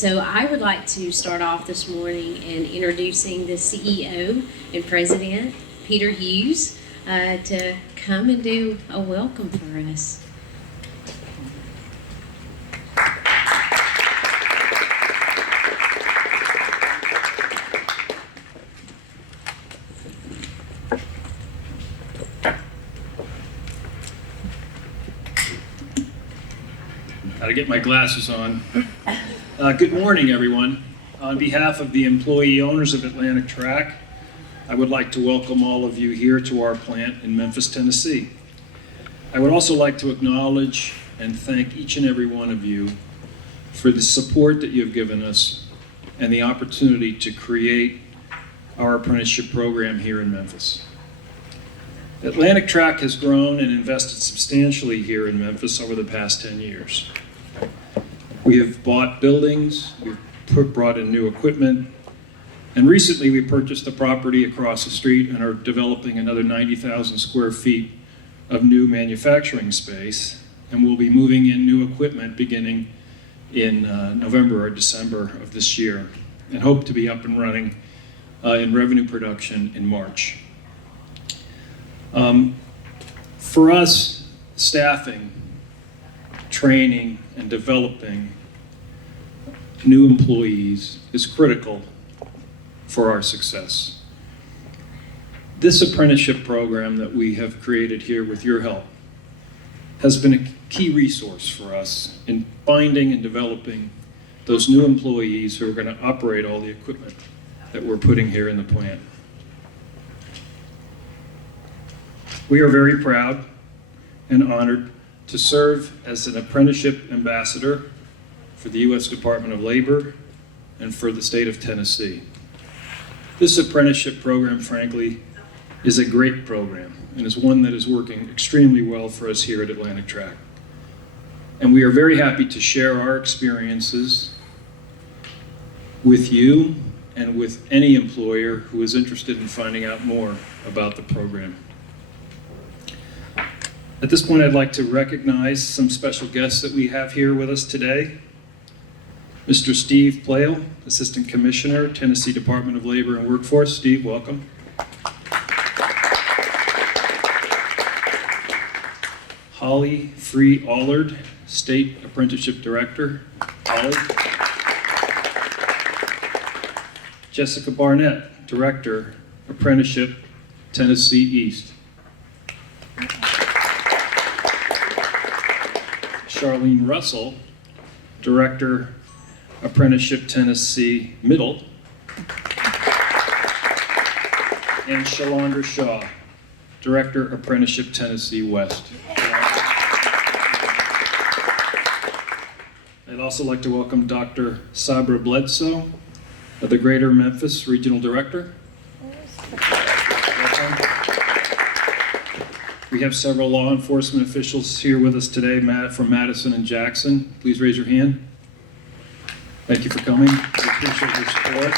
So I would like to start off this morning in introducing the CEO and President, Peter Hughes, to come and do a welcome for us. Gotta get my glasses on. Good morning, everyone. On behalf of the employee owners of Atlantic Track, I would like to welcome all of you here to our plant in Memphis, Tennessee. I would also like to acknowledge and thank each and every one of you for the support that you've given us and the opportunity to create our apprenticeship program here in Memphis. Atlantic Track has grown and invested substantially here in Memphis over the past 10 years. We have bought buildings, we've brought in new equipment, and recently we purchased the property across the street and are developing another 90,000 square feet of new manufacturing space, and we'll be moving in new equipment beginning in November or December of this year, and hope to be up and running in revenue production in March. For us, staffing, training, and developing new employees is critical for our success. This apprenticeship program that we have created here with your help has been a key resource for us in finding and developing those new employees who are going to operate all the equipment that we're putting here in the plant. We are very proud and honored to serve as an apprenticeship ambassador for the U.S. Department of Labor and for the state of Tennessee. This apprenticeship program, frankly, is a great program and is one that is working extremely well for us here at Atlantic Track. And we are very happy to share our experiences with you and with any employer who is interested in finding out more about the program. At this point, I'd like to recognize some special guests that we have here with us today. Mr. Steve Plale, Assistant Commissioner, Tennessee Department of Labor and Workforce. Steve, welcome. Holly Free Allard, State Apprenticeship Director. Holly. Jessica Barnett, Director, Apprenticeship, Tennessee East. Charlene Russell, Director, Apprenticeship Tennessee Middle. And Shalandra Shaw, Director, Apprenticeship Tennessee West. I'd also like to welcome Dr. Sabra Bledsoe, the Greater Memphis Regional Director. Welcome. We have several law enforcement officials here with us today, from Madison and Jackson. Please raise your hand. Thank you for coming. We appreciate your support.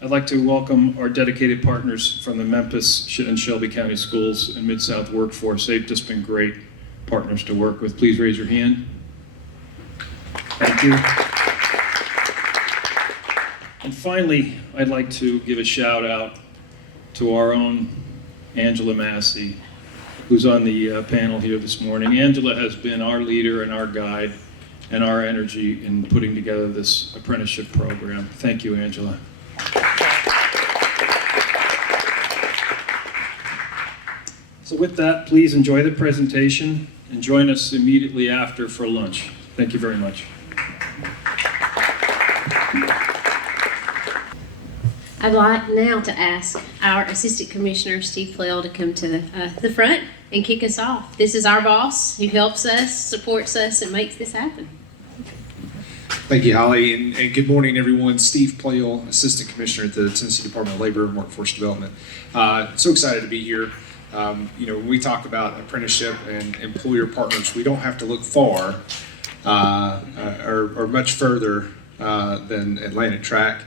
I'd like to welcome our dedicated partners from the Memphis and Shelby County Schools and Mid-South Workforce. They've just been great partners to work with. Please raise your hand. Thank you. And finally, I'd like to give a shout out to our own Angela Massey, who's on the panel here this morning. Angela has been our leader and our guide and our energy in putting together this apprenticeship program. Thank you, Angela. So with that, please enjoy the presentation and join us immediately after for lunch. Thank you very much. I'd like now to ask our Assistant Commissioner, Steve Plale, to come to the front and kick us off. This is our boss who helps us, supports us, and makes this happen. Thank you, Holly, and good morning, everyone. Steve Plale, Assistant Commissioner at the Tennessee Department of Labor and Workforce Development. So excited to be here. When we talk about apprenticeship and employer partners, we don't have to look far or much further than Atlantic Track.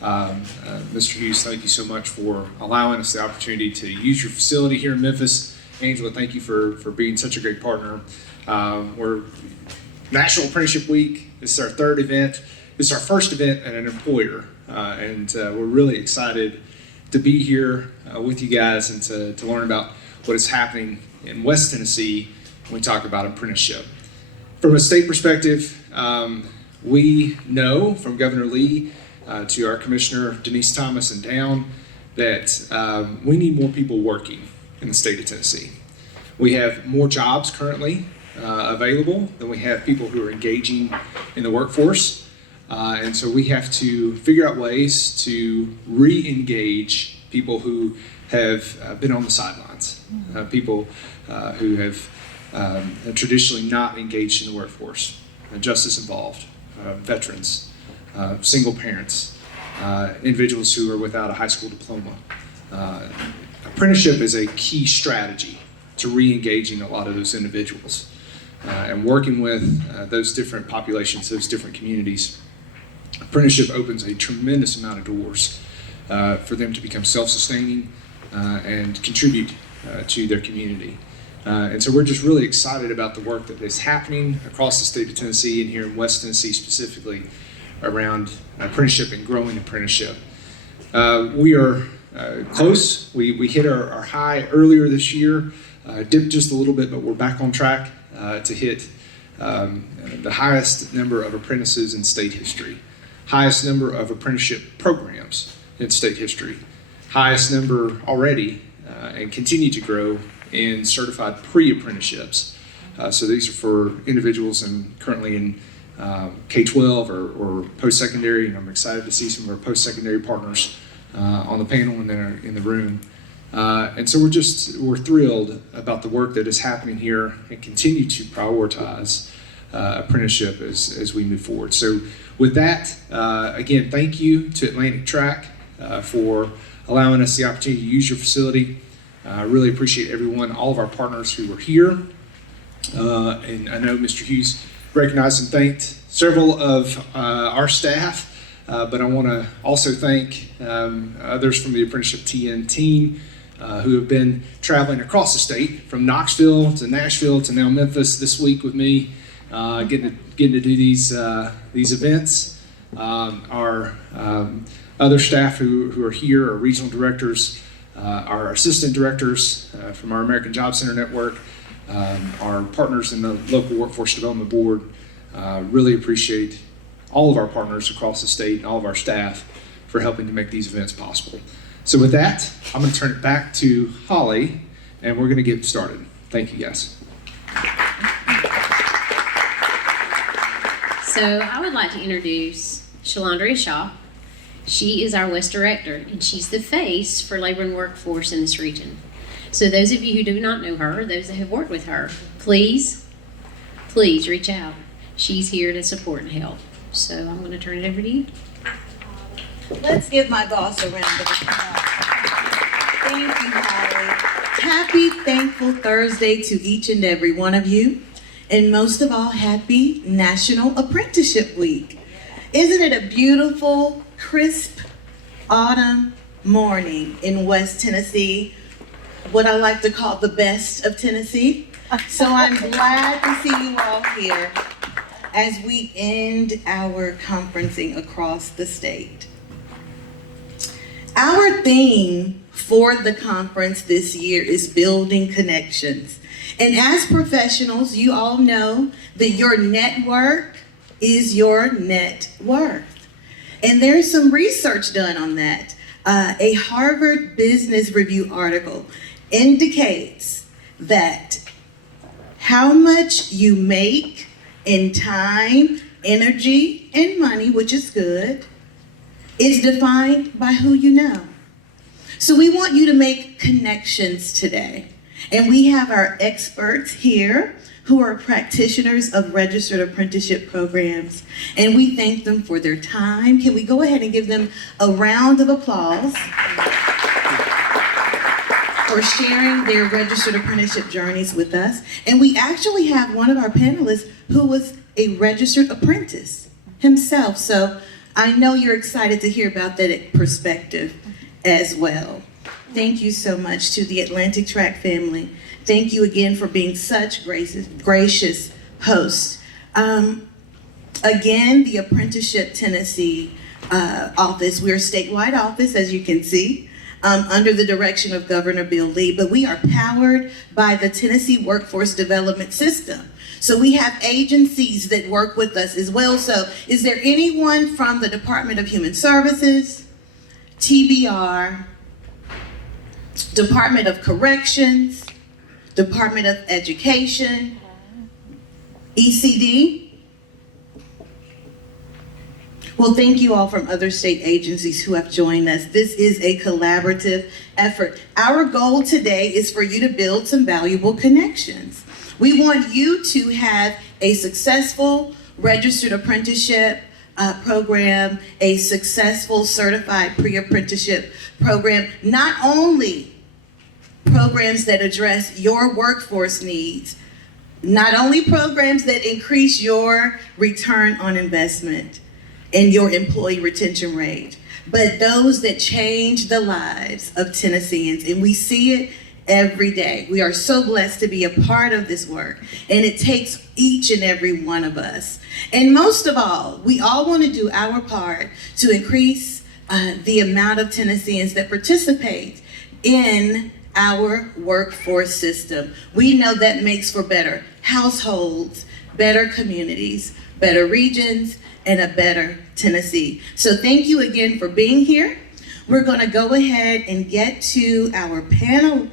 Mr. Hughes, thank you so much for allowing us the opportunity to use your facility here in Memphis. Angela, thank you for being such a great partner. We're National Apprenticeship Week. This is our third event. This is our first event at an employer, and we're really excited to be here with you guys and to learn about what is happening in West Tennessee when we talk about apprenticeship. From a state perspective, we know from Governor Lee to our Commissioner Denise Thomas and down that we need more people working in the state of Tennessee. We have more jobs currently available than we have people who are engaging in the workforce. And so we have to figure out ways to re-engage people who have been on the sidelines, people who have traditionally not engaged in the workforce, justice involved, veterans, single parents, individuals who are without a high school diploma. Apprenticeship is a key strategy to re-engaging a lot of those individuals and working with those different populations, those different communities. Apprenticeship opens a tremendous amount of doors for them to become self-sustaining and contribute to their community. And so we're just really excited about the work that is happening across the state of Tennessee and here in West Tennessee specifically around apprenticeship and growing apprenticeship. We are close. We hit our high earlier this year, dipped just a little bit, but we're back on track to hit the highest number of apprentices in state history, highest number of apprenticeship programs in state history, highest number already and continue to grow in certified pre-apprenticeships. So these are for individuals currently in K-12 or post-secondary, and I'm excited to see some of our post-secondary partners on the panel and in the room. And so we're thrilled about the work that is happening here and continue to prioritize apprenticeship as we move forward. So with that, again, thank you to Atlantic Track for allowing us the opportunity to use your facility. I really appreciate everyone, all of our partners who were here. And I know Mr. Hughes recognized and thanked several of our staff, but I want to also thank others from the Apprenticeship TN team who have been traveling across the state from Knoxville to Nashville to now Memphis this week with me, getting to do these events. Our other staff who are here, our regional directors, our assistant directors from our American Job Center Network, our partners in the local Workforce Development Board. Really appreciate all of our partners across the state and all of our staff for helping to make these events possible. So with that, I'm going to turn it back to Holly, and we're going to get started. Thank you, guys. So I would like to introduce Shalandria Shaw. She is our West Director, and she's the face for labor and workforce in this region. So those of you who do not know her, those that have worked with her, please reach out. She's here to support and help. So I'm going to turn it over to you. Let's give my boss a round of applause. Thank you, Holly. Happy Thankful Thursday to each and every one of you. And most of all, happy National Apprenticeship Week. Isn't it a beautiful, crisp autumn morning in West Tennessee? What I like to call the best of Tennessee. So I'm glad to see you all here as we end our conferencing across the state. Our theme for the conference this year is building connections. And as professionals, you all know that your network is your net worth. And there's some research done on that. A Harvard Business Review article indicates that how much you make in time, energy, and money, which is good, is defined by who you know. So we want you to make connections today. And we have our experts here who are practitioners of registered apprenticeship programs. And we thank them for their time. Can we go ahead and give them a round of applause for sharing their registered apprenticeship journeys with us? And we actually have one of our panelists who was a registered apprentice himself. So I know you're excited to hear about that perspective as well. Thank you so much to the Atlantic Track family. Thank you again for being such gracious hosts. Again, the Apprenticeship Tennessee office, we're a statewide office, as you can see, under the direction of Governor Bill Lee, but we are powered by the Tennessee Workforce Development System. So we have agencies that work with us as well. So is there anyone from the Department of Human Services, TBR, Department of Corrections, Department of Education, ECD? Well, thank you all from other state agencies who have joined us. This is a collaborative effort. Our goal today is for you to build some valuable connections. We want you to have a successful registered apprenticeship program, a successful certified pre-apprenticeship program, not only programs that address your workforce needs, not only programs that increase your return on investment and your employee retention rate, but those that change the lives of Tennesseans. And we see it every day. We are so blessed to be a part of this work, and it takes each and every one of us. And most of all, we all want to do our part to increase the amount of Tennesseans that participate in our workforce system. We know that makes for better households, better communities, better regions, and a better Tennessee. So thank you again for being here. We're going to go ahead and get to our panel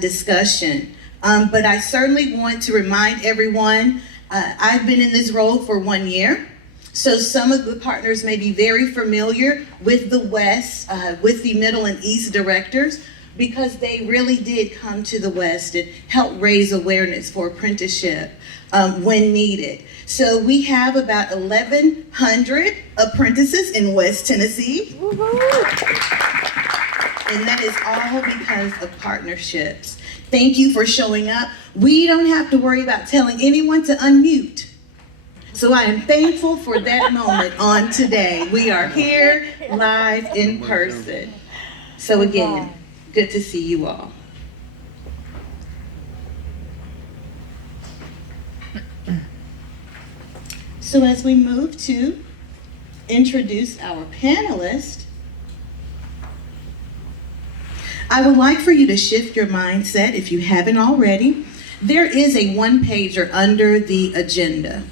discussion. But I certainly want to remind everyone, I've been in this role for 1 year. So some of the partners may be very familiar with the West, with the Middle and East directors, because they really did come to the West and help raise awareness for apprenticeship when needed. So we have about 1,100 apprentices in West Tennessee. And that is all because of partnerships. Thank you for showing up. We don't have to worry about telling anyone to unmute. So I am thankful for that moment on today. We are here live in person. So again, good to see you all. So as we move to introduce our panelists, I would like for you to shift your mindset, if you haven't already. There is a one-pager under the agenda.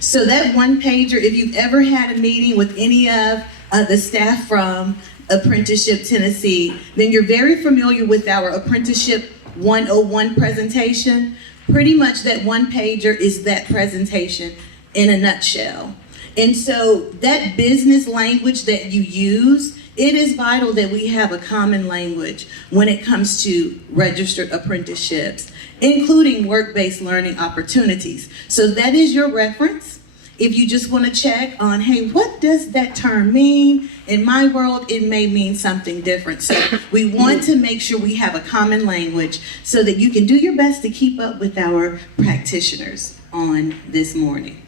So that one-pager, if you've ever had a meeting with any of the staff from Apprenticeship Tennessee, then you're very familiar with our Apprenticeship 101 presentation. Pretty much that one-pager is that presentation in a nutshell. And so that business language that you use, it is vital that we have a common language when it comes to registered apprenticeships, including work-based learning opportunities. So that is your reference. If you just want to check on, hey, what does that term mean? In my world, it may mean something different. So we want to make sure we have a common language so that you can do your best to keep up with our practitioners on this morning.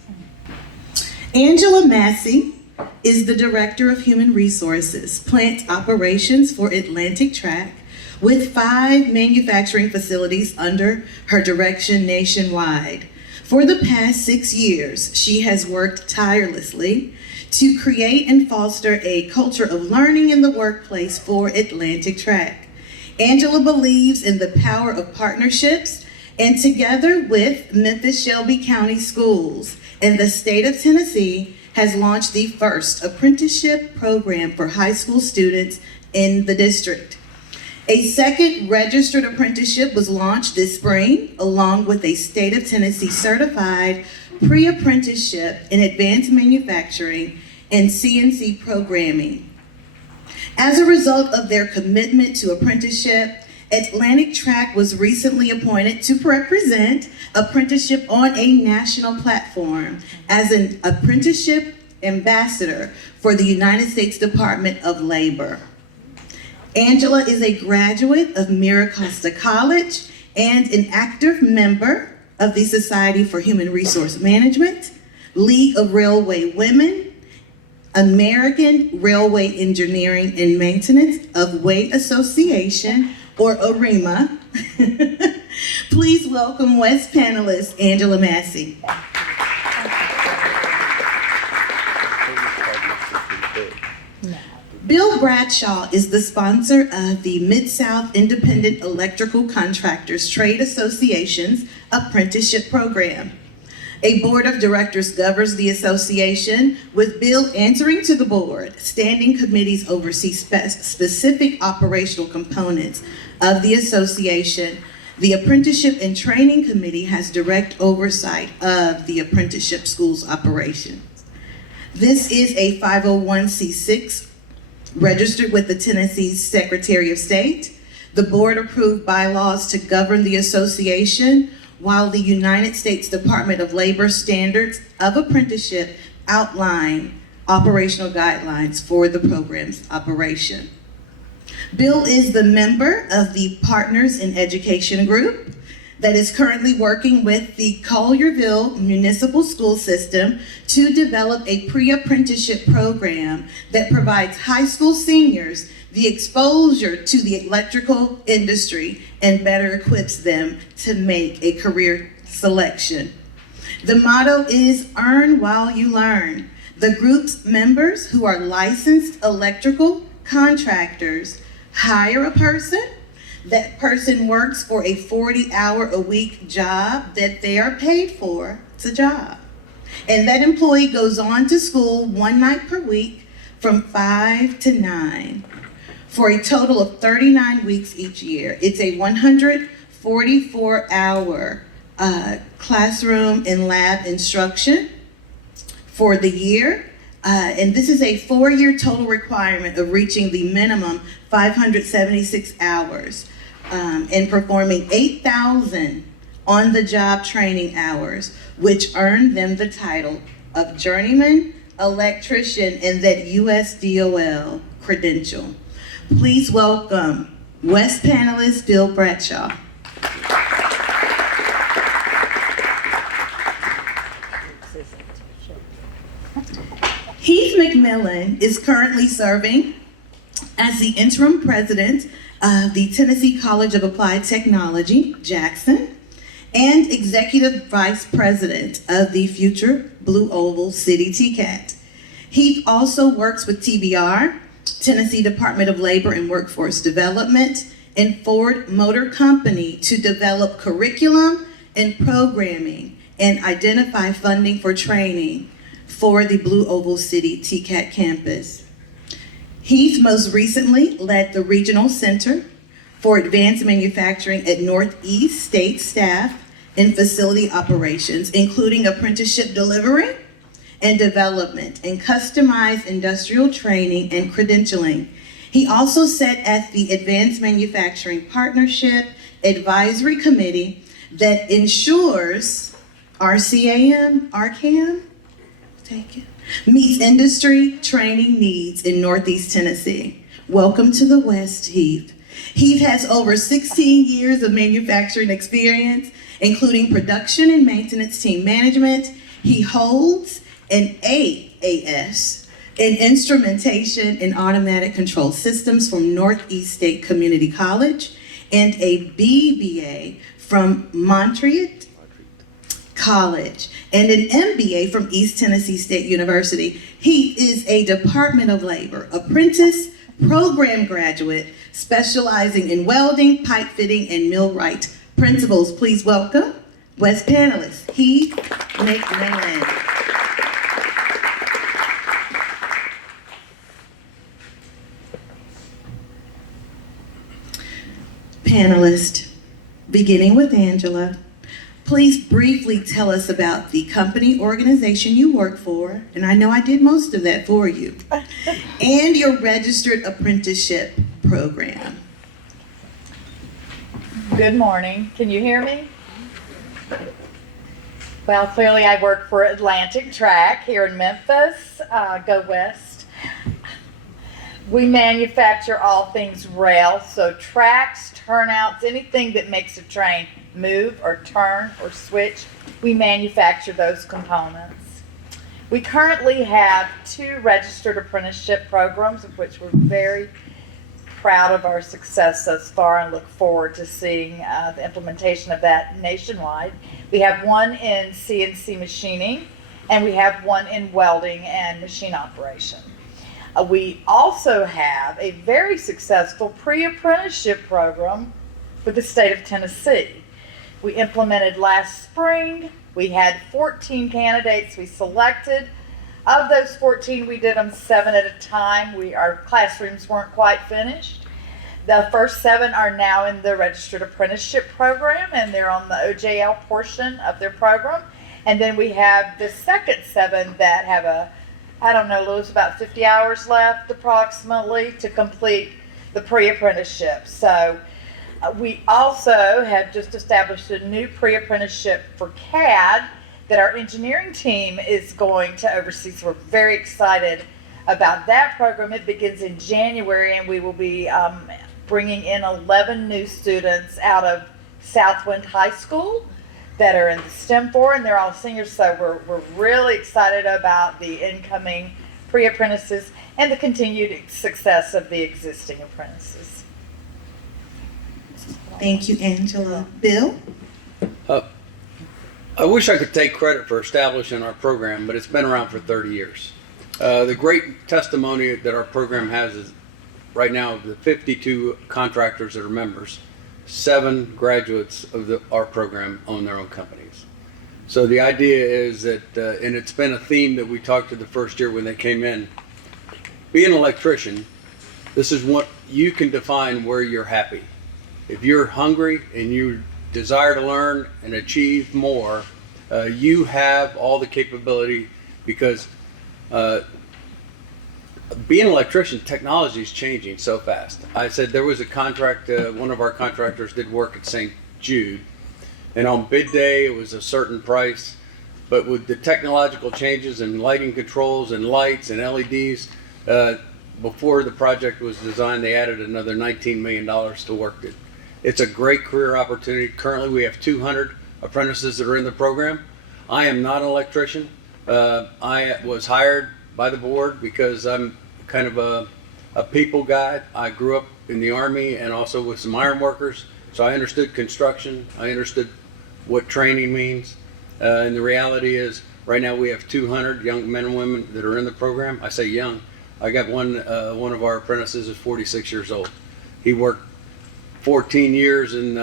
Angela Massey is the Director of Human Resources, Plant Operations for Atlantic Track, with 5 manufacturing facilities under her direction nationwide. For the past 6 years, she has worked tirelessly to create and foster a culture of learning in the workplace for Atlantic Track. Angela believes in the power of partnerships, and together with Memphis Shelby County Schools and the state of Tennessee, has launched the first apprenticeship program for high school students in the district. A second registered apprenticeship was launched this spring, along with a state of Tennessee certified pre-apprenticeship in advanced manufacturing and CNC programming. As a result of their commitment to apprenticeship, Atlantic Track was recently appointed to represent apprenticeship on a national platform as an apprenticeship ambassador for the United States Department of Labor. Angela is a graduate of Mira Costa College and an active member of the Society for Human Resource Management, League of Railway Women, American Railway Engineering and Maintenance of Way Association, or AREMA. Please welcome West panelist Angela Massey. Bill Bradshaw is the sponsor of the Mid-South Independent Electrical Contractors Trade Association's Apprenticeship Program. A board of directors governs the association, with Bill answering to the board. Standing committees oversee specific operational components of the association. The Apprenticeship and Training Committee has direct oversight of the apprenticeship school's operations. This is a 501c6 registered with the Tennessee Secretary of State. The board approved bylaws to govern the association, while the United States Department of Labor Standards of Apprenticeship outline operational guidelines for the program's operation. Bill is the member of the Partners in Education group that is currently working with the Collierville Municipal School System to develop a pre-apprenticeship program that provides high school seniors the exposure to the electrical industry and better equips them to make a career selection. The motto is earn while you learn. The group's members, who are licensed electrical contractors, hire a person. That person works for a 40-hour-a-week job that they are paid for. It's a job. And that employee goes on to school one night per week from 5 to 9 for a total of 39 weeks each year. It's a 144-hour classroom and lab instruction for the year. And this is a 4-year total requirement of reaching the minimum 576 hours and performing 8,000 on-the-job training hours, which earned them the title of journeyman electrician and that USDOL credential. Please welcome West panelist Bill Bradshaw. Heath McMillan is currently serving as the interim president of the Tennessee College of Applied Technology, Jackson, and executive vice president of the future Blue Oval City TCAT. Heath also works with TBR, Tennessee Department of Labor and Workforce Development, and Ford Motor Company to develop curriculum and programming and identify funding for training for the Blue Oval City TCAT campus. Heath most recently led the Regional Center for Advanced Manufacturing at Northeast State Staff and Facility Operations, including apprenticeship delivery and development and customized industrial training and credentialing. He also sat at the Advanced Manufacturing Partnership Advisory Committee that ensures RCAM, take it, meets industry training needs in Northeast Tennessee. Welcome to the West, Heath. Heath has over 16 years of manufacturing experience, including production and maintenance team management. He holds an AAS in instrumentation and automatic control systems from Northeast State Community College and a BBA from Montreat College and an MBA from East Tennessee State University. He is a Department of Labor apprentice program graduate specializing in welding, pipe fitting, and millwright principles. Please welcome West panelist Heath McMillan. Panelist, beginning with Angela, please briefly tell us about the company organization you work for, and I know I did most of that for you, and your registered apprenticeship program. Good morning. Can you hear me? Well, clearly I work for Atlantic Track here in Memphis. Go West. We manufacture all things rail, so tracks, turnouts, anything that makes a train move or turn or switch, we manufacture those components. We currently have 2 registered apprenticeship programs, of which we're very proud of our success thus far and look forward to seeing the implementation of that nationwide. We have one in CNC machining and we have one in welding and machine operation. We also have a very successful pre-apprenticeship program with the state of Tennessee. We implemented last spring. We had 14 candidates we selected. Of those 14, we did them 7 at a time. Our classrooms weren't quite finished. The first 7 are now in the registered apprenticeship program, and they're on the OJL portion of their program. And then we have the second 7 that have lose about 50 hours left approximately to complete the pre-apprenticeship. So we also have just established a new pre-apprenticeship for CAD that our engineering team is going to oversee. So we're very excited about that program. It begins in January, and we will be bringing in 11 new students out of Southwind High School that are in the STEM 4, and they're all seniors. So we're really excited about the incoming pre-apprentices and the continued success of the existing apprentices. Thank you, Angela. Bill? I wish I could take credit for establishing our program, but it's been around for 30 years. The great testimony that our program has is right now the 52 contractors that are members, 7 graduates of our program own their own companies. So the idea is that, and it's been a theme that we talked to the first year when they came in, be an electrician. This is what you can define where you're happy. If you're hungry and you desire to learn and achieve more, you have all the capability, because being an electrician, technology is changing so fast. I said there was a contract, one of our contractors did work at St. Jude, and on bid day it was a certain price, but with the technological changes and lighting controls and lights and LEDs, before the project was designed, they added another $19 million to work it. It's a great career opportunity. Currently we have 200 apprentices that are in the program. I am not an electrician. I was hired by the board because I'm kind of a people guy. I grew up in the Army and also with some iron workers, so I understood construction. I understood what training means. And the reality is, right now we have 200 young men and women that are in the program. I say young. I got one of our apprentices is 46 years old. He worked 14 years in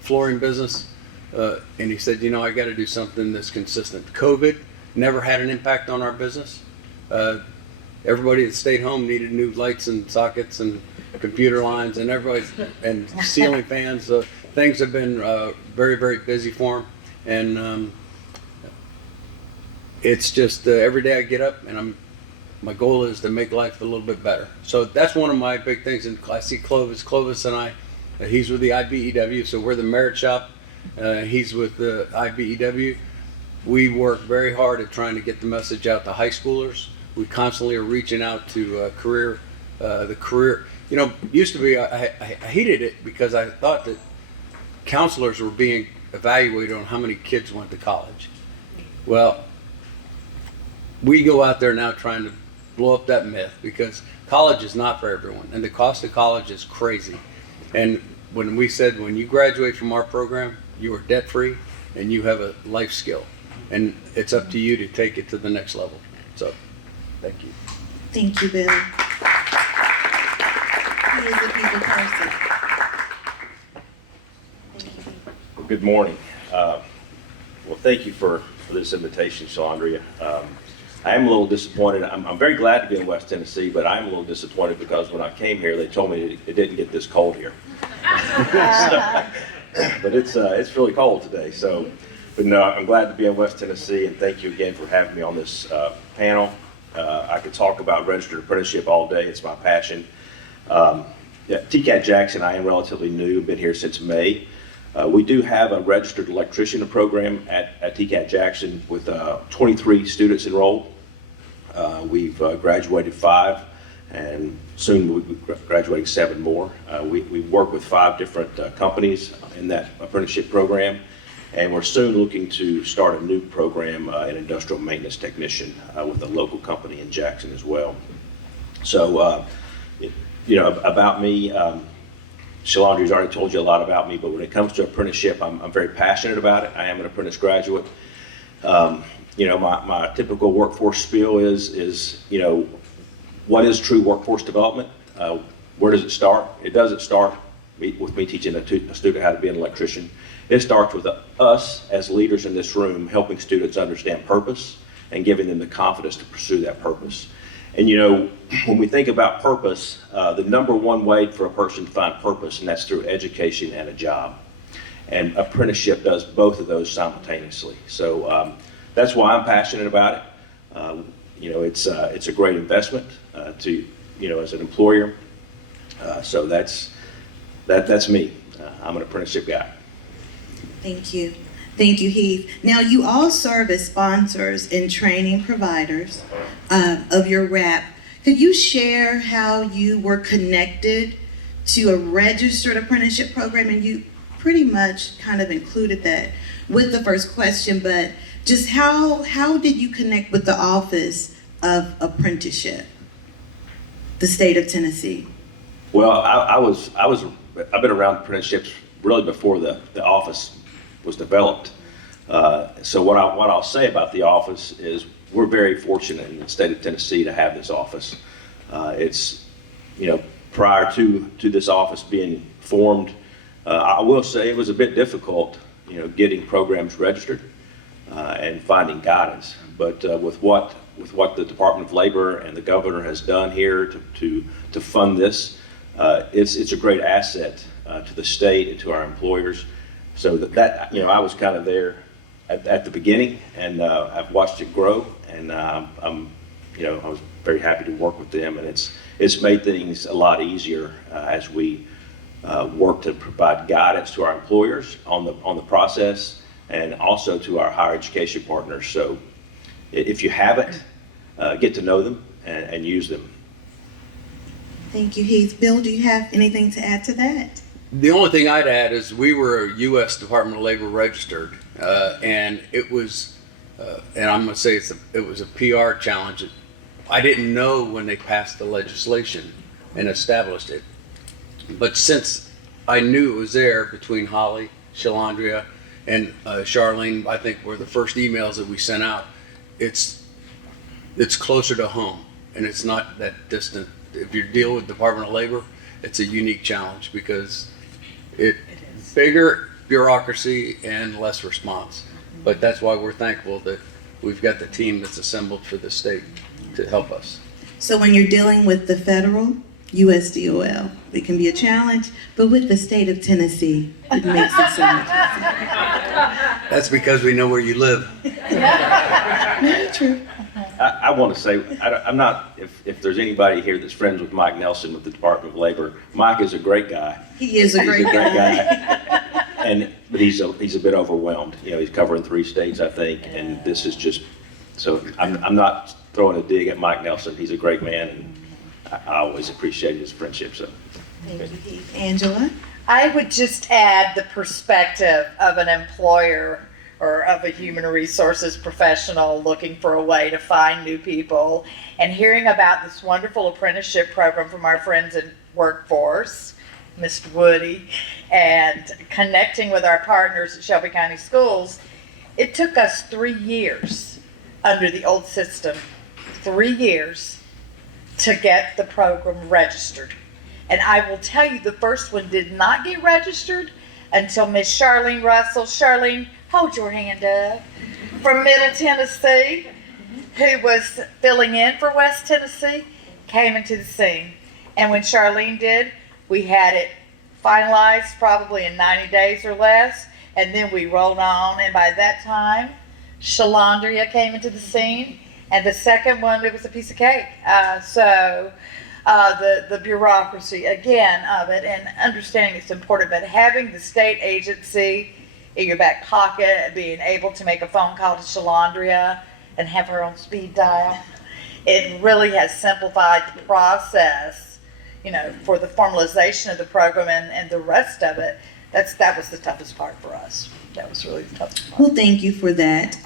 flooring business, and he said, you know, I got to do something that's consistent. COVID never had an impact on our business. Everybody that stayed home needed new lights and sockets and computer lines and and ceiling fans. Things have been very, very busy for him, and it's just every day I get up and my goal is to make life a little bit better. So that's one of my big things. And I see Clovis and I, he's with the IBEW, so we're the merit shop. He's with the IBEW. We work very hard at trying to get the message out to high schoolers. We constantly are reaching out to the career. You know, used to be, I hated it because I thought that counselors were being evaluated on how many kids went to college. Well, we go out there now trying to blow up that myth, because college is not for everyone, and the cost of college is crazy. And when we said, when you graduate from our program, you are debt free and you have a life skill, and it's up to you to take it to the next level. So thank you. Thank you, Bill. He is a people person. Thank you. Well, good morning. Well, thank you for this invitation, Shalandria. I am a little disappointed. I'm very glad to be in West Tennessee, but I'm a little disappointed because when I came here, they told me it didn't get this cold here. But it's really cold today. So, but no, I'm glad to be in West Tennessee, and thank you again for having me on this panel. I could talk about registered apprenticeship all day. It's my passion. TCAT Jackson, I am relatively new. Been here since May. We do have a registered electrician program at TCAT Jackson with 23 students enrolled. We've graduated 5, and soon we'll be graduating 7 more. We work with 5 different companies in that apprenticeship program, and we're soon looking to start a new program, an industrial maintenance technician with a local company in Jackson as well. So, you know, about me, Shalandria's already told you a lot about me, but when it comes to apprenticeship, I'm very passionate about it. I am an apprentice graduate. You know, my typical workforce spiel is, you know, what is true workforce development? Where does it start? It doesn't start with me teaching a student how to be an electrician. It starts with us as leaders in this room helping students understand purpose and giving them the confidence to pursue that purpose. And you know, when we think about purpose, the number one way for a person to find purpose, and that's through education and a job. And apprenticeship does both of those simultaneously. So that's why I'm passionate about it. You know, it's a great investment to, you know, as an employer. So that's me. I'm an apprenticeship guy. Thank you. Thank you, Heath. Now, you all serve as sponsors and training providers of your RAP. Could you share how you were connected to a registered apprenticeship program? And you pretty much kind of included that with the first question, but just how did you connect with the Office of Apprenticeship, the state of Tennessee? Well, I've been around apprenticeships really before the office was developed. So what I'll say about the office is we're very fortunate in the state of Tennessee to have this office. It's, you know, prior to this office being formed, I will say it was a bit difficult, you know, getting programs registered and finding guidance. But with what the Department of Labor and the governor has done here to fund this, it's a great asset to the state and to our employers. So that you know, I was kind of there at the beginning, and I've watched it grow, and you know, I was very happy to work with them, and it's made things a lot easier as we work to provide guidance to our employers on the process, and also to our higher education partners. So if you haven't, get to know them and use them. Thank you, Heath. Bill, do you have anything to add to that? The only thing I'd add is we were U.S. Department of Labor registered, and it was, and I'm going to say it was a PR challenge. I didn't know when they passed the legislation and established it, but since I knew it was there between Holly, Shalandria, and Charlene, I think were the first emails that we sent out. It's closer to home, and it's not that distant. If you deal with Department of Labor, it's a unique challenge because it's bigger bureaucracy and less response. But that's why we're thankful that we've got the team that's assembled for the state to help us. So when you're dealing with the federal, USDOL, it can be a challenge, but with the state of Tennessee, it makes it so much easier. That's because we know where you live. Very true. I want to say, I'm not, if there's anybody here that's friends with Mike Nelson with the Department of Labor, Mike is a great guy. He is a great guy. But he's a bit overwhelmed. You know, he's covering 3 states, I think, and this is just, so I'm not throwing a dig at Mike Nelson. He's a great man, and I always appreciated his friendship. So, Thank you, Heath. Angela? I would just add the perspective of an employer or of a human resources professional looking for a way to find new people, and hearing about this wonderful apprenticeship program from our friends in workforce, Mr. Woody, and connecting with our partners at Shelby County Schools. It took us 3 years under the old system, 3 years to get the program registered. And I will tell you, the first one did not get registered until Miss Charlene Russell. Charlene, hold your hand up. From Middle Tennessee, who was filling in for West Tennessee, came into the scene. And when Charlene did, we had it finalized probably in 90 days or less. And then we rolled on. And by that time, Shalandria came into the scene. And the second one, it was a piece of cake. The bureaucracy, again, of it, and understanding it's important, but having the state agency in your back pocket, being able to make a phone call to Shalandria and have her on speed dial, it really has simplified the process, you know, for the formalization of the program and the rest of it. That was the toughest part for us. That was really the toughest part. Well, thank you for that.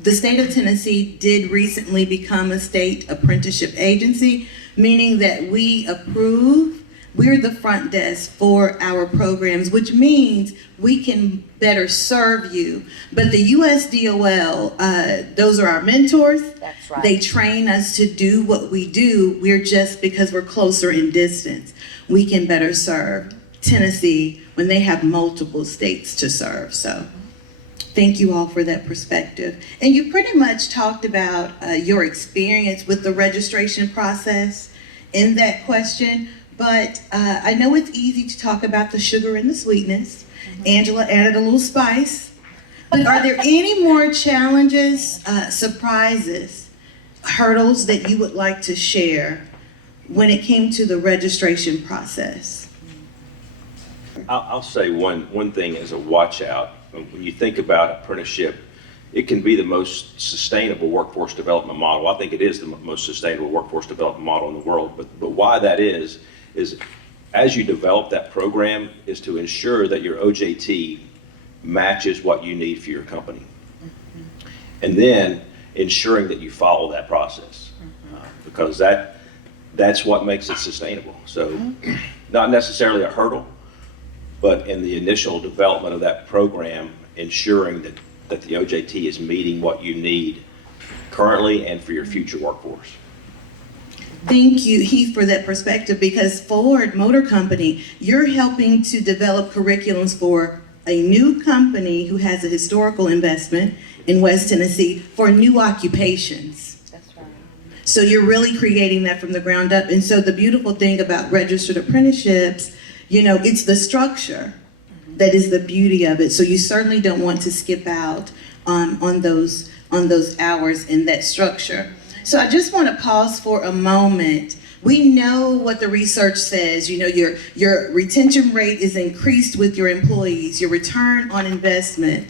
The state of Tennessee did recently become a state apprenticeship agency, meaning that we approve we're the front desk for our programs, which means we can better serve you. But the USDOL, those are our mentors. That's right. They train us to do what we do. We're just, because we're closer in distance, we can better serve Tennessee when they have multiple states to serve. So thank you all for that perspective. And you pretty much talked about your experience with the registration process in that question, but I know it's easy to talk about the sugar and the sweetness. Angela added a little spice. But are there any more challenges, surprises, hurdles that you would like to share when it came to the registration process? I'll say one thing as a watch out. When you think about apprenticeship, it can be the most sustainable workforce development model. I think it is the most sustainable workforce development model in the world. But why that is as you develop that program is to ensure that your OJT matches what you need for your company. And then ensuring that you follow that process because that's what makes it sustainable. So not necessarily a hurdle, but in the initial development of that program, ensuring that the OJT is meeting what you need currently and for your future workforce. Thank you, Heath, for that perspective, because Ford Motor Company, you're helping to develop curriculums for a new company who has a historical investment in West Tennessee for new occupations. That's right. So you're really creating that from the ground up. And so the beautiful thing about registered apprenticeships, you know, it's the structure that is the beauty of it. So you certainly don't want to skip out on those hours in that structure. So I just want to pause for a moment. We know what the research says. You know, your retention rate is increased with your employees. Your return on investment,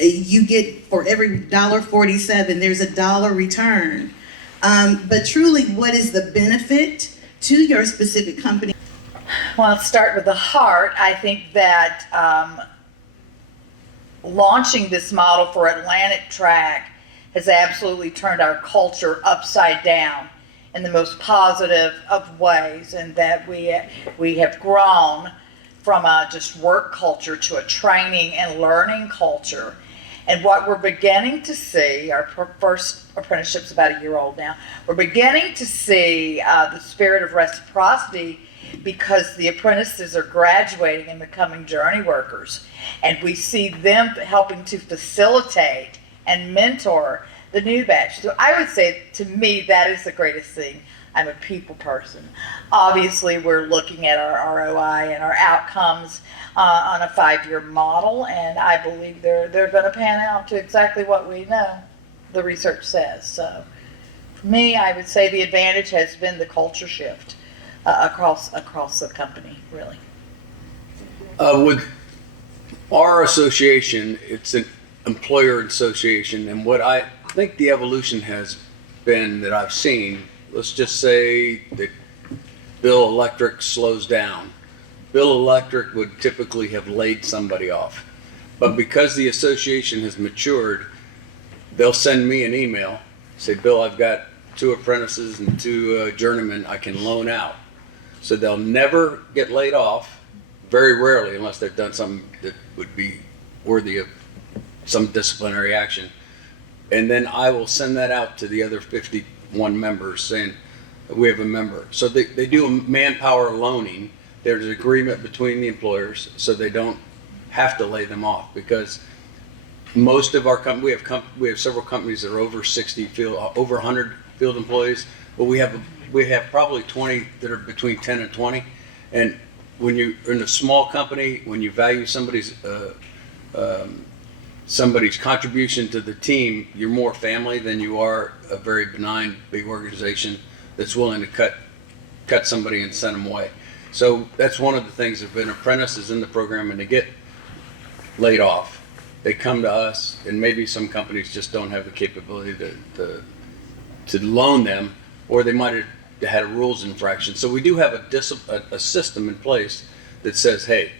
you get for every $1.47, there's a dollar return. But truly, what is the benefit to your specific company? Well, let's start with the heart. I think that launching this model for Atlantic Track has absolutely turned our culture upside down in the most positive of ways, and that we have grown from a just work culture to a training and learning culture. And what we're beginning to see, our first apprenticeship's about a year old now, we're beginning to see the spirit of reciprocity because the apprentices are graduating and becoming journey workers. And we see them helping to facilitate and mentor the new batch. So I would say, to me, that is the greatest thing. I'm a people person. Obviously, we're looking at our ROI and our outcomes on a 5-year model, and I believe they're going to pan out to exactly what we know the research says. So for me, I would say the advantage has been the culture shift across the company, really. With our association, it's an employer association, and what I think the evolution has been that I've seen, let's just say that Bill Electric slows down. Bill Electric would typically have laid somebody off. But because the association has matured, they'll send me an email, say, Bill, I've got 2 apprentices and 2 journeymen I can loan out. So they'll never get laid off, very rarely, unless they've done something that would be worthy of some disciplinary action. And then I will send that out to the other 51 members saying, we have a member. So they do a manpower loaning. There's an agreement between the employers so they don't have to lay them off, because most of our company, we have several companies that are over 60 over 100 field employees, but we have probably 20 that are between 10 and 20. And when you're in a small company, when you value somebody's contribution to the team, you're more family than you are a very benign big organization that's willing to cut somebody and send them away. So that's one of the things. If an apprentice is in the program and they get laid off, they come to us, and maybe some companies just don't have the capability to loan them, or they might have had a rules infraction. So we do have a system in place that says, hey,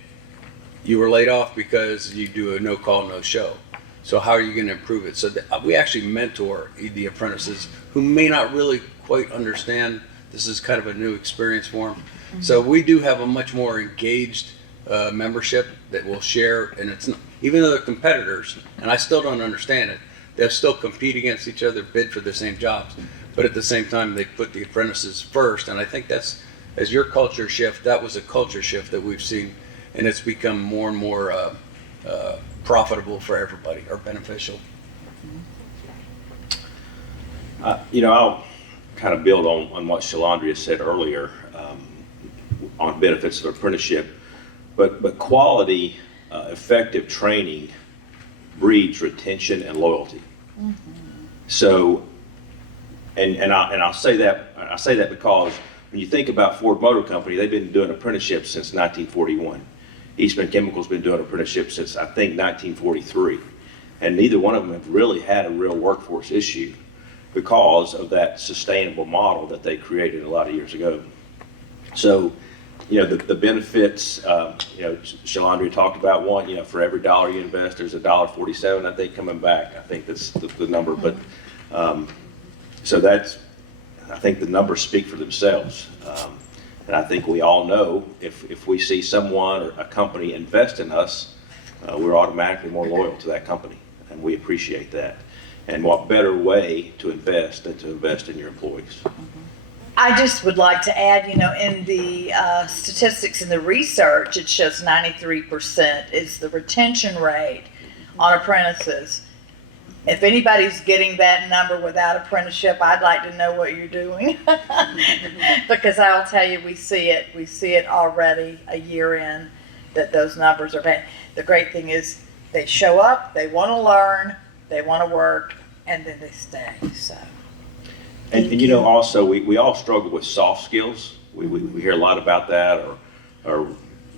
you were laid off because you do a no call, no show. So how are you going to improve it? So we actually mentor the apprentices who may not really quite understand. This is kind of a new experience for them. So we do have a much more engaged membership that will share, and it's not, even though they're competitors, and I still don't understand it, they'll still compete against each other, bid for the same jobs, but at the same time they put the apprentices first, and I think that's, as your culture shift, that was a culture shift that we've seen, and it's become more and more profitable for everybody, or beneficial. I'll kind of build on what Shalandria said earlier on benefits of apprenticeship, but quality, effective training breeds retention and loyalty. So, and I say that because when you think about Ford Motor Company, they've been doing apprenticeships since 1941. Eastman Chemical's been doing apprenticeships since, I think, 1943. And neither one of them have really had a real workforce issue because of that sustainable model that they created a lot of years ago. So, the benefits, Shalandria talked about one, for every dollar you invest, there's $1.47, I think, coming back. I think that's the number. But, so that's, I think the numbers speak for themselves. And I think we all know if we see someone or a company invest in us, we're automatically more loyal to that company, and we appreciate that. And what better way to invest than to invest in your employees? I just would like to add, in the statistics and the research, it shows 93% is the retention rate on apprentices. If anybody's getting that number without apprenticeship, I'd like to know what you're doing. Because I'll tell you, we see it already a year in that those numbers are bad. The great thing is they show up, they want to learn, they want to work, and then they stay. So. And also we all struggle with soft skills. We hear a lot about that, or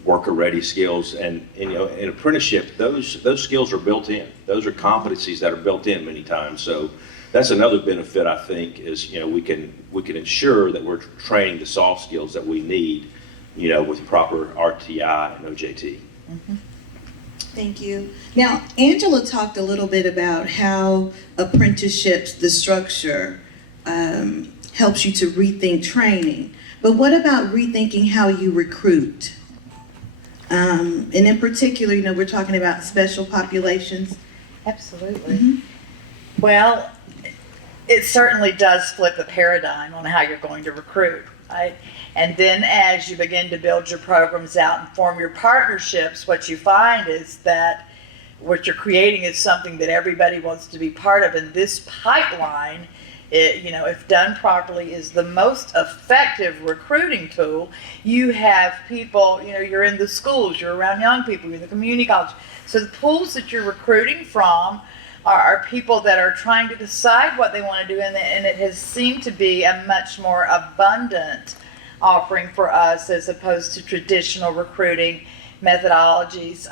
worker ready skills, and in apprenticeship those skills are built in. Those are competencies that are built in many times. So that's another benefit, I think, is we can ensure that we're training the soft skills that we need, with proper RTI and OJT. Mm-hmm. Thank you. Now, Angela talked a little bit about how apprenticeships, the structure, helps you to rethink training. But what about rethinking how you recruit? And in particular, we're talking about special populations. Absolutely. Mm-hmm. Well, it certainly does flip the paradigm on how you're going to recruit, right? And then as you begin to build your programs out and form your partnerships, what you find is that what you're creating is something that everybody wants to be part of. And this pipeline, if done properly, is the most effective recruiting tool. You have people, you're in the schools, you're around young people, you're in the community college. So the pools that you're recruiting from are people that are trying to decide what they want to do, and it has seemed to be a much more abundant offering for us as opposed to traditional recruiting methodologies.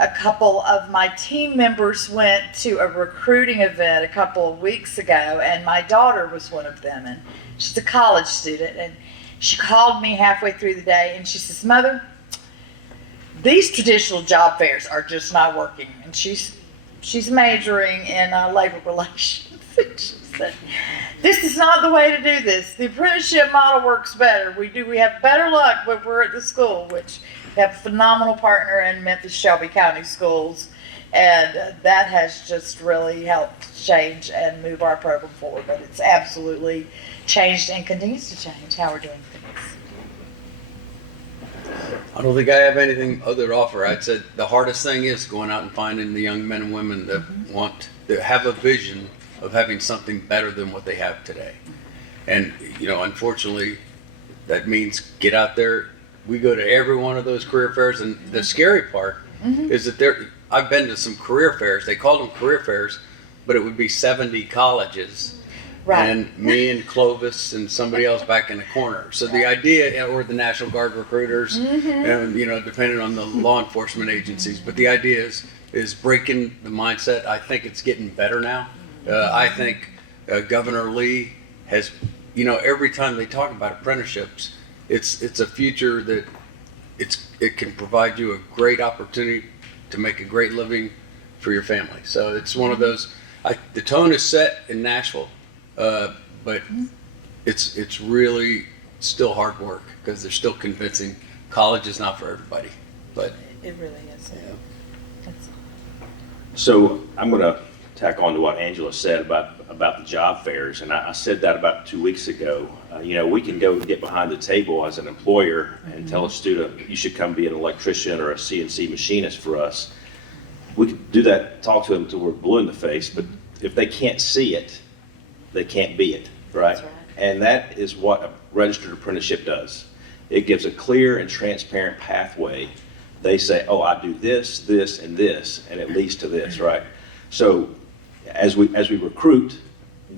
A couple of my team members went to a recruiting event a couple of weeks ago, and my daughter was one of them, and she's a college student, and she called me halfway through the day, and she says, "Mother, these traditional job fairs are just not working." And she's majoring in labor relations. She said, "This is not the way to do this. The apprenticeship model works better. We have better luck when we're at the school," which we have a phenomenal partner in Memphis Shelby County Schools, and that has just really helped change and move our program forward. But it's absolutely changed and continues to change how we're doing things. I don't think I have anything other to offer. I'd said the hardest thing is going out and finding the young men and women that that have a vision of having something better than what they have today. And, unfortunately, that means get out there. We go to every one of those career fairs, and the scary part is that I've been to some career fairs. They called them career fairs, but it would be 70 colleges. Right. And me and Clovis and somebody else back in the corner. So the idea, or the National Guard recruiters, and depending on the law enforcement agencies. But the idea is breaking the mindset. I think it's getting better now. I think Governor Lee has, every time they talk about apprenticeships, it's a future that it can provide you a great opportunity to make a great living for your family. So it's one of those. The tone is set in Nashville. But it's really still hard work because they're still convincing college is not for everybody. But It really is. yeah. So I'm going to tack on to what Angela said about the job fairs, and I said that about 2 weeks ago. We can go get behind the table as an employer and tell a student, you should come be an electrician or a CNC machinist for us. We could do that, talk to them until we're blue in the face, but if they can't see it, they can't be it, right? That's right. And that is what a registered apprenticeship does. It gives a clear and transparent pathway. They say, oh, I do this, this, and this, and it leads to this, right? So as we recruit,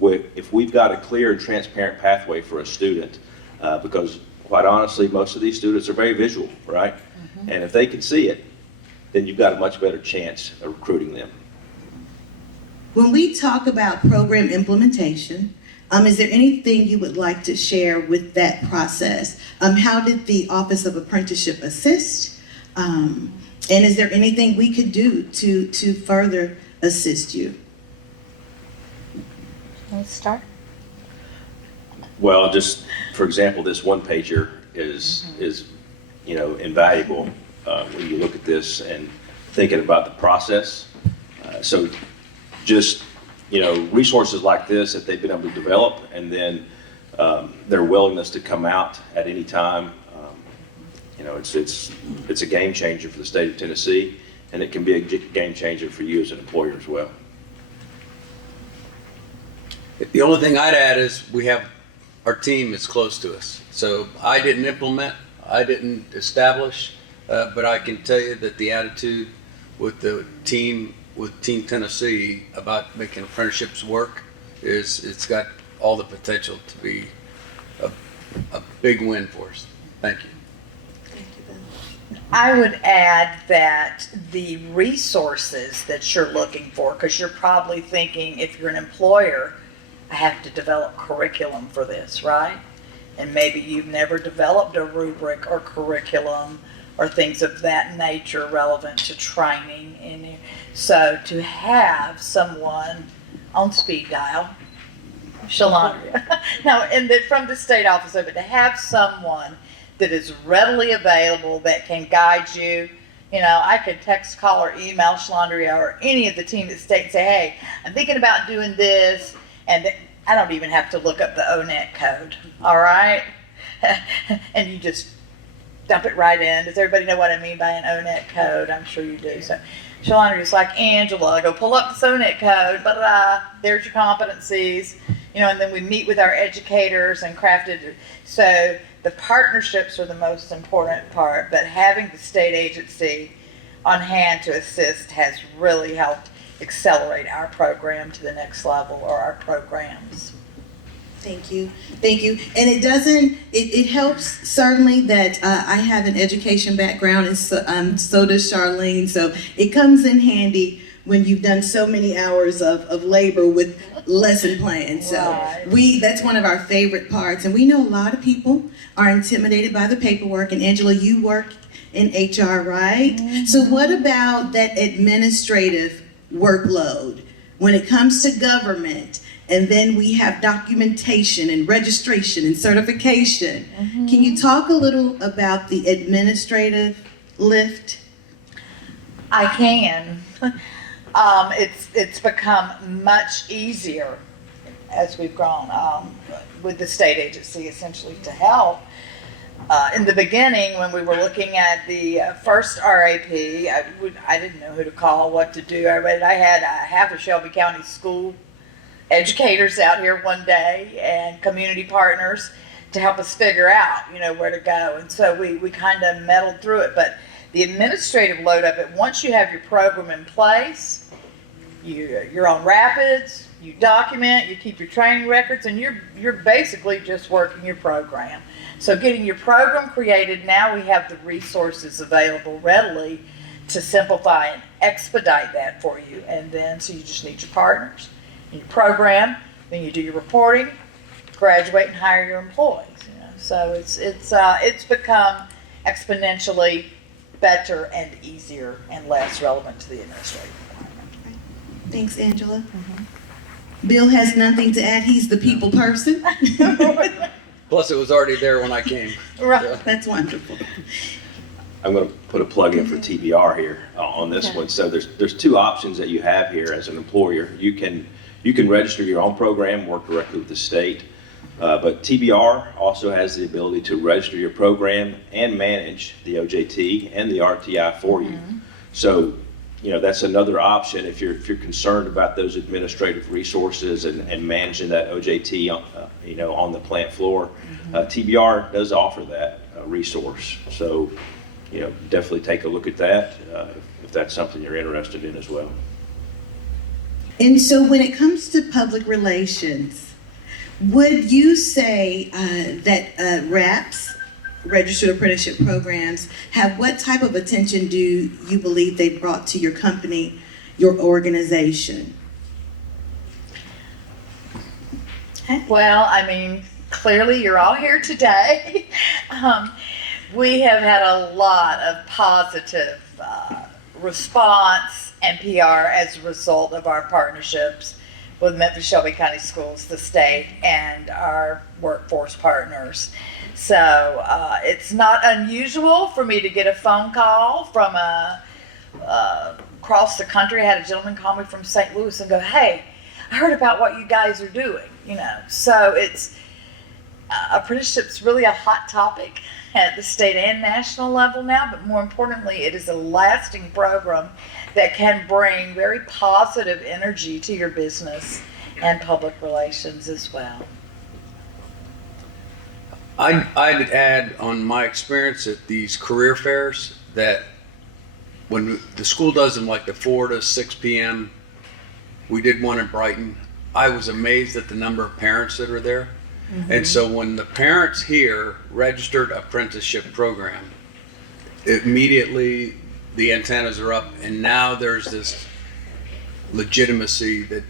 if we've got a clear and transparent pathway for a student, because quite honestly, most of these students are very visual, right? And if they can see it, then you've got a much better chance of recruiting them. When we talk about program implementation, is there anything you would like to share with that process? How did the Office of Apprenticeship assist? And is there anything we could do to further assist you? Let's start. Well, just for example, this one pager is invaluable when you look at this and thinking about the process. So just resources like this that they've been able to develop, and then their willingness to come out at any time. It's a game changer for the state of Tennessee, and it can be a game changer for you as an employer as well. The only thing I'd add is our team is close to us. So I didn't implement, I didn't establish, but I can tell you that the attitude with the team, with Team Tennessee about making apprenticeships work it's got all the potential to be a big win for us. Thank you. I would add that the resources that you're looking for, because you're probably thinking, if you're an employer, I have to develop curriculum for this, right? And maybe you've never developed a rubric or curriculum or things of that nature relevant to training. So to have someone on speed dial, Shalandria, no, and from the state office of it, to have someone that is readily available, that can guide you. I could text, call, or email Shalandria or any of the team at state and say, hey, I'm thinking about doing this, and I don't even have to look up the ONET code, all right? And you just dump it right in. Does everybody know what I mean by an ONET code? I'm sure you do. So Shalandria's like, Angela, go pull up this ONET code, there's your competencies, and then we meet with our educators and craft it. So the partnerships are the most important part, but having the state agency on hand to assist has really helped accelerate our program to the next level, or our programs. Thank you. And it helps certainly that I have an education background, and so does Charlene, so it comes in handy when you've done so many hours of labor with lesson plans. So Right. that's one of our favorite parts, and we know a lot of people are intimidated by the paperwork, and Angela, you work in HR, right? Mm-hmm. So what about that administrative workload when it comes to government? And then we have documentation and registration and certification. Mm-hmm. Can you talk a little about the administrative lift? I can. It's become much easier as we've grown with the state agency essentially to help. In the beginning, when we were looking at the first RAP, I didn't know who to call, what to do. I had half of Shelby County school educators out here one day and community partners to help us figure out, where to go. And so we kind of meddled through it. But the administrative load of it, once you have your program in place, you're on Rapids, you document, you keep your training records, and you're basically just working your program. So getting your program created, now we have the resources available readily to simplify and expedite that for you. And then, so you just need your partners, your program, then you do your reporting, graduate, and hire your employees. So it's become exponentially better and easier and less relevant to the administrative department. Thanks, Angela. Bill has nothing to add. He's the people person. Plus, it was already there when I came. Right. That's wonderful. I'm going to put a plug in for TBR here on this one. So there's two options that you have here as an employer. You can register your own program, work directly with the state, but TBR also has the ability to register your program and manage the OJT and the RTI for you. So, that's another option if you're concerned about those administrative resources and managing that OJT, on the plant floor. TBR does offer that resource. So, definitely take a look at that if that's something you're interested in as well. And so when it comes to public relations, would you say that RAPs, Registered Apprenticeship Programs, have what type of attention do you believe they brought to your company, your organization? Well, clearly you're all here today. We have had a lot of positive response and PR as a result of our partnerships with Memphis Shelby County Schools, the state, and our workforce partners. So it's not unusual for me to get a phone call from across the country. I had a gentleman call me from St. Louis and go, "Hey, I heard about what you guys are doing." So it's apprenticeship's really a hot topic at the state and national level now, but more importantly, it is a lasting program that can bring very positive energy to your business and public relations as well. I'd add on my experience at these career fairs that when the school does them like the 4 to 6 p.m., we did one in Brighton. I was amazed at the number of parents that are there. And so when the parents hear registered apprenticeship program, immediately the antennas are up, and now there's this legitimacy that,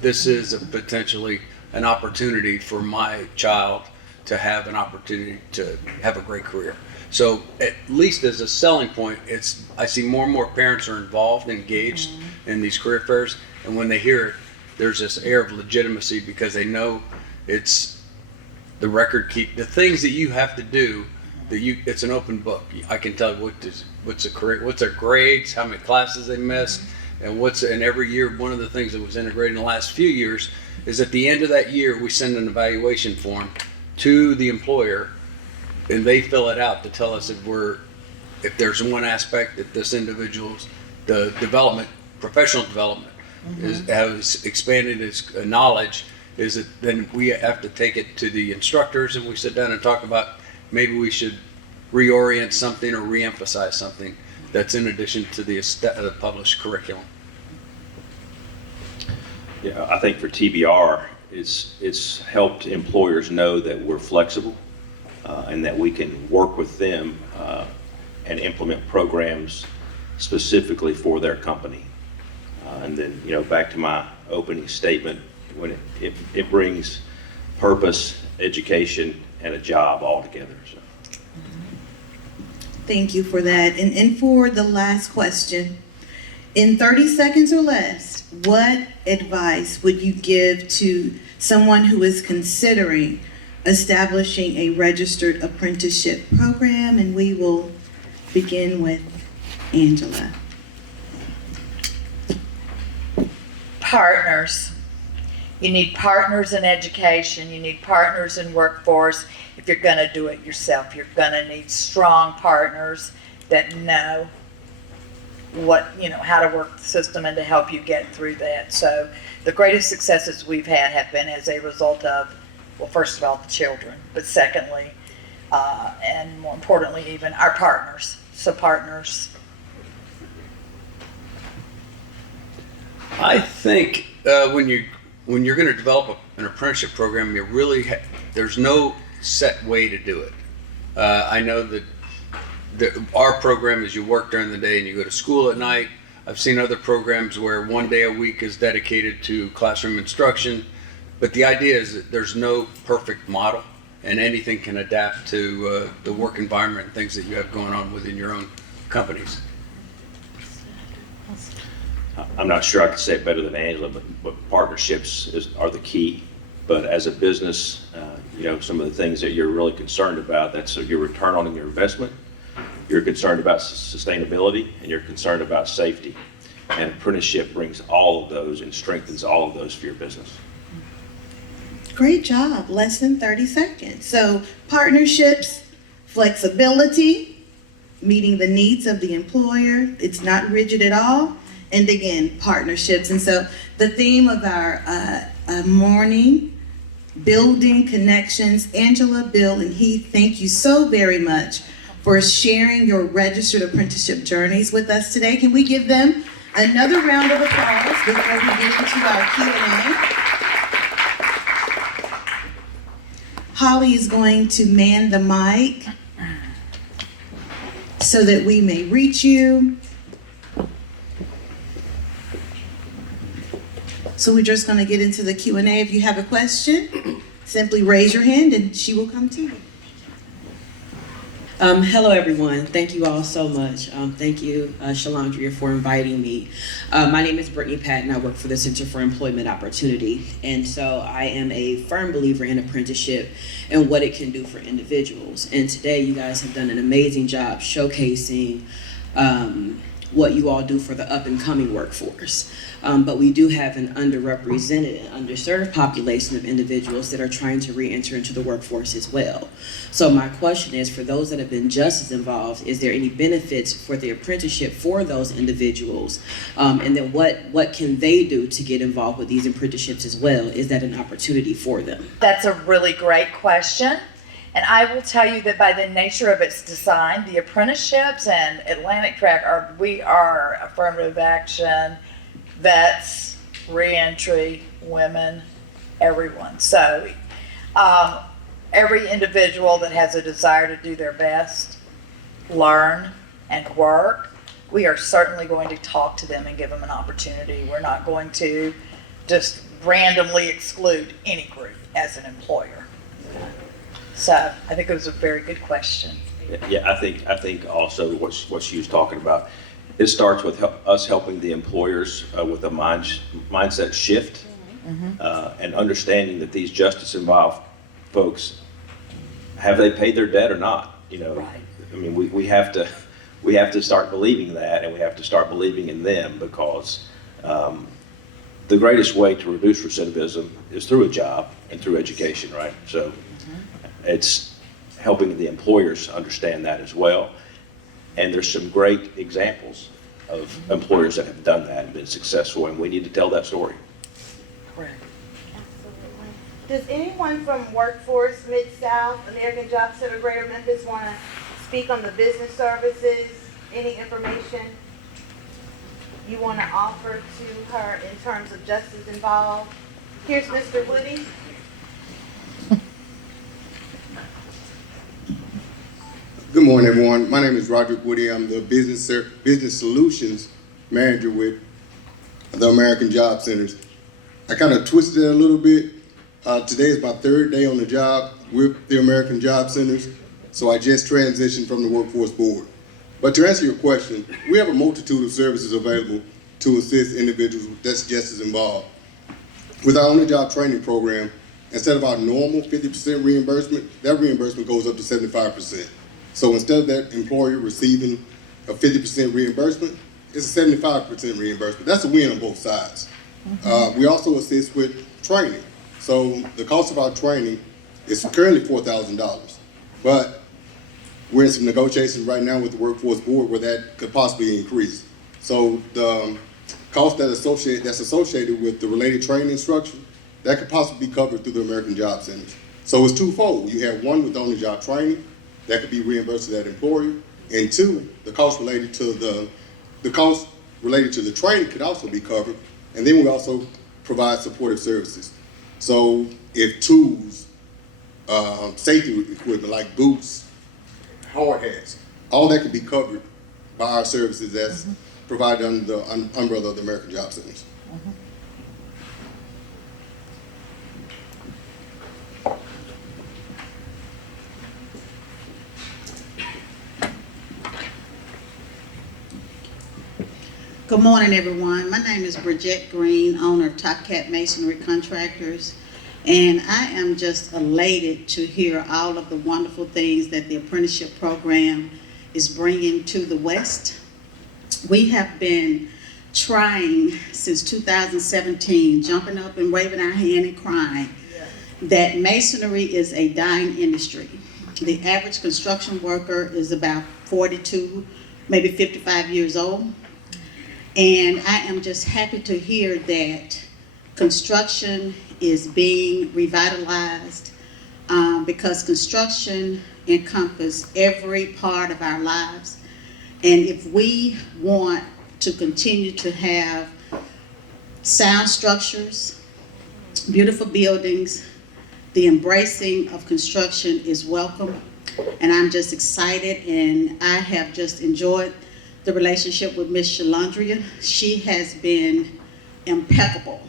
this is potentially an opportunity for my child to have an opportunity to have a great career. So at least as a selling point, I see more and more parents are involved, engaged in these career fairs, and when they hear it, there's this air of legitimacy because they know it's the record the things that you have to do, it's an open book. I can tell you what's their grades, how many classes they missed, and every year one of the things that was integrated in the last few years is at the end of that year we send an evaluation form to the employer, and they fill it out to tell us if there's one aspect that this individual's professional development has expanded his knowledge, is that then we have to take it to the instructors and we sit down and talk about maybe we should reorient something or reemphasize something that's in addition to the published curriculum. Yeah, I think for TBR, it's helped employers know that we're flexible and that we can work with them and implement programs specifically for their company. And then, back to my opening statement, when it brings purpose, education, and a job all together. So. Thank you for that. And for the last question, in 30 seconds or less, what advice would you give to someone who is considering establishing a registered apprenticeship program? And we will begin with Angela. Partners. You need partners in education. You need partners in workforce. If you're going to do it yourself, you're going to need strong partners that know how to work the system and to help you get through that. So the greatest successes we've had have been as a result of, well, first of all, the children, but secondly, and more importantly, even our partners. So partners. I think when you're going to develop an apprenticeship program, there's no set way to do it. I know that our program is you work during the day and you go to school at night. I've seen other programs where one day a week is dedicated to classroom instruction, but the idea is that there's no perfect model and anything can adapt to the work environment and things that you have going on within your own companies. I'm not sure I could say it better than Angela, but partnerships are the key. But as a business, some of the things that you're really concerned about, that's your return on your investment, you're concerned about sustainability, and you're concerned about safety. And apprenticeship brings all of those and strengthens all of those for your business. Great job, less than 30 seconds. So partnerships, flexibility, meeting the needs of the employer, it's not rigid at all. And again, partnerships. And so the theme of our morning, building connections. Angela, Bill, and Heath, thank you so very much for sharing your registered apprenticeship journeys with us today. Can we give them another round of applause before we get into our Q&A? Holly is going to man the mic so that we may reach you. So we're just going to get into the Q&A. If you have a question, simply raise your hand and she will come to you. Hello, everyone. Thank you all so much. Thank you, Shalandria, for inviting me. My name is Brittany Patton. I work for the Center for Employment Opportunity. And so I am a firm believer in apprenticeship and what it can do for individuals. And today you guys have done an amazing job showcasing what you all do for the up and coming workforce. But we do have an underrepresented and underserved population of individuals that are trying to re-enter into the workforce as well. So my question is, for those that have been just as involved, is there any benefits for the apprenticeship for those individuals? And then what can they do to get involved with these apprenticeships as well? Is that an opportunity for them? That's a really great question. And I will tell you that by the nature of its design, the apprenticeships and Atlantic Track we are affirmative action, vets, reentry, women, everyone. So every individual that has a desire to do their best, learn, and work, we are certainly going to talk to them and give them an opportunity. We're not going to just randomly exclude any group as an employer. So I think it was a very good question. Yeah, I think also what she was talking about, it starts with us helping the employers with a mindset shift and understanding that these justice involved folks, have they paid their debt or not? Right. I mean, we have to start believing that, and we have to start believing in them, because the greatest way to reduce recidivism is through a job and through education, right? So it's helping the employers understand that as well. And there's some great examples of employers that have done that and been successful, and we need to tell that story. Correct. Does anyone from Workforce, Mid-South, American Job Center, Greater Memphis want to speak on the business services? Any information you want to offer to her in terms of justice involved? Here's Mr. Woody. Good morning, everyone. My name is Roderick Woody. I'm the business solutions manager with the American Job Centers. I kind of twisted it a little bit. Today is my third day on the job with the American Job Centers, so I just transitioned from the Workforce Board. But to answer your question, we have a multitude of services available to assist individuals that's just as involved. With our on-the-job training program, instead of our normal 50% reimbursement, that reimbursement goes up to 75%. So instead of that employer receiving a 50% reimbursement, it's a 75% reimbursement. That's a win on both sides. We also assist with training. So the cost of our training is currently $4,000, but we're in some negotiations right now with the Workforce Board where that could possibly increase. So the cost that's associated with the related training instruction, that could possibly be covered through the American Job Centers. So it's twofold. You have one with on-the-job training that could be reimbursed to that employer, and two, the cost related to the training could also be covered, and then we also provide supportive services. So if tools, safety equipment like boots, hard hats, all that could be covered by our services that's provided under the umbrella of the American Job Centers. Good morning, everyone. My name is Bridget Green, owner of Top Cat Masonry Contractors. And I am just elated to hear all of the wonderful things that the apprenticeship program is bringing to the West. We have been trying since 2017, jumping up and waving our hand and crying, that masonry is a dying industry. The average construction worker is about 42, maybe 55 years old. And I am just happy to hear that construction is being revitalized because construction encompasses every part of our lives. And if we want to continue to have sound structures, beautiful buildings, the embracing of construction is welcome. And I'm just excited, and I have just enjoyed the relationship with Miss Shalandria. She has been impeccable.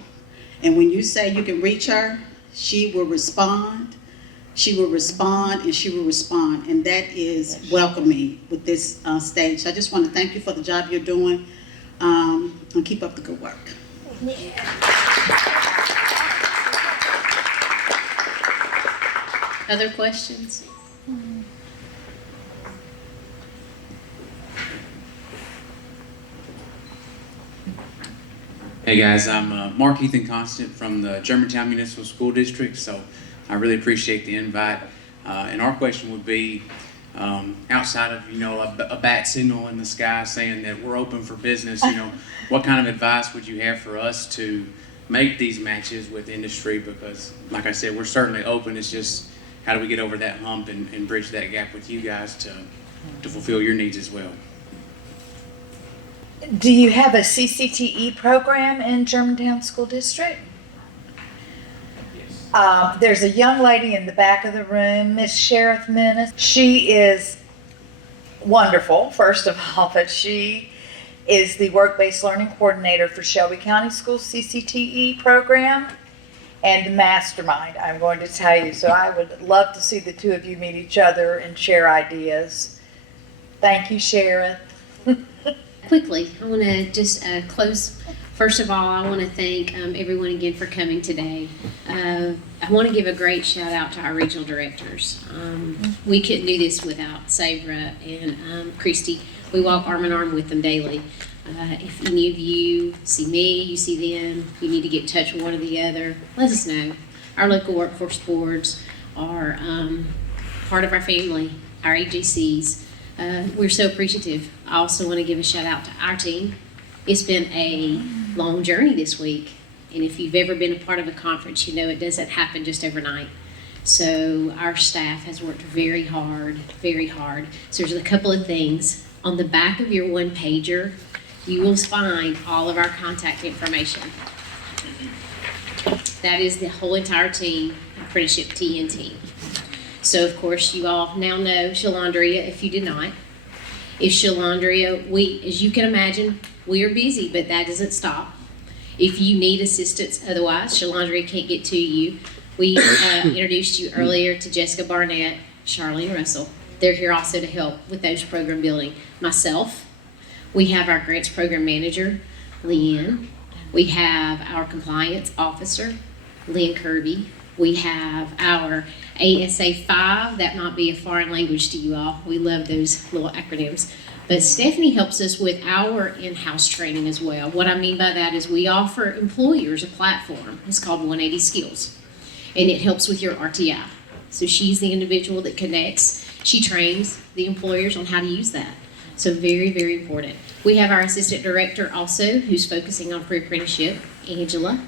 And when you say you can reach her, she will respond. She will respond, and she will respond. And that is welcoming with this stage. So I just want to thank you for the job you're doing, and keep up the good work. Other questions? Hey guys, I'm Mark Ethan Constant from the Germantown Municipal School District, so I really appreciate the invite. And our question would be, outside of a bat signal in the sky saying that we're open for business, what kind of advice would you have for us to make these matches with industry? Because, like I said, we're certainly open. It's just how do we get over that hump and bridge that gap with you guys to fulfill your needs as well? Do you have a CCTE program in Germantown School District? There's a young lady in the back of the room, Miss Sheriff Menace. She is wonderful, first of all, but she is the work-based learning coordinator for Shelby County Schools CCTE program and the mastermind, I'm going to tell you. So I would love to see the two of you meet each other and share ideas. Thank you, Sheriff. Quickly, I want to just close. First of all, I want to thank everyone again for coming today. I want to give a great shout out to our regional directors. We couldn't do this without Sabra and Christy. We walk arm in arm with them daily. If any of you see me, you see them, you need to get in touch with one or the other, let us know. Our local workforce boards are part of our family, our AGCs. We're so appreciative. I also want to give a shout out to our team. It's been a long journey this week, and if you've ever been a part of a conference, you know it doesn't happen just overnight. So our staff has worked very hard, very hard. So there's a couple of things. On the back of your one-pager, you will find all of our contact information. That is the whole entire team, Apprenticeship TNT. So, of course, you all now know Shalandria, if you did not. If Shalandria, as you can imagine, we are busy, but that doesn't stop. If you need assistance, otherwise, Shalandria can't get to you. We introduced you earlier to Jessica Barnett, Charlene Russell. They're here also to help with those program building. Myself, we have our grants program manager, Leanne. We have our compliance officer, Lynn Kirby. We have our ASA 5, that might be a foreign language to you all. We love those little acronyms. But Stephanie helps us with our in-house training as well. What I mean by that is we offer employers a platform. It's called 180 Skills, and it helps with your RTI. So she's the individual that connects. She trains the employers on how to use that. So very, very important. We have our assistant director also who's focusing on pre-apprenticeship, Angela.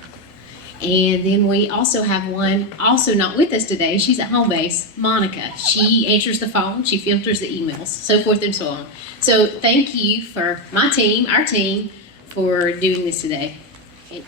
And then we also have one, also not with us today, she's at home base, Monica. She answers the phone, she filters the emails, so forth and so on. So thank you for my team, our team, for doing this today. And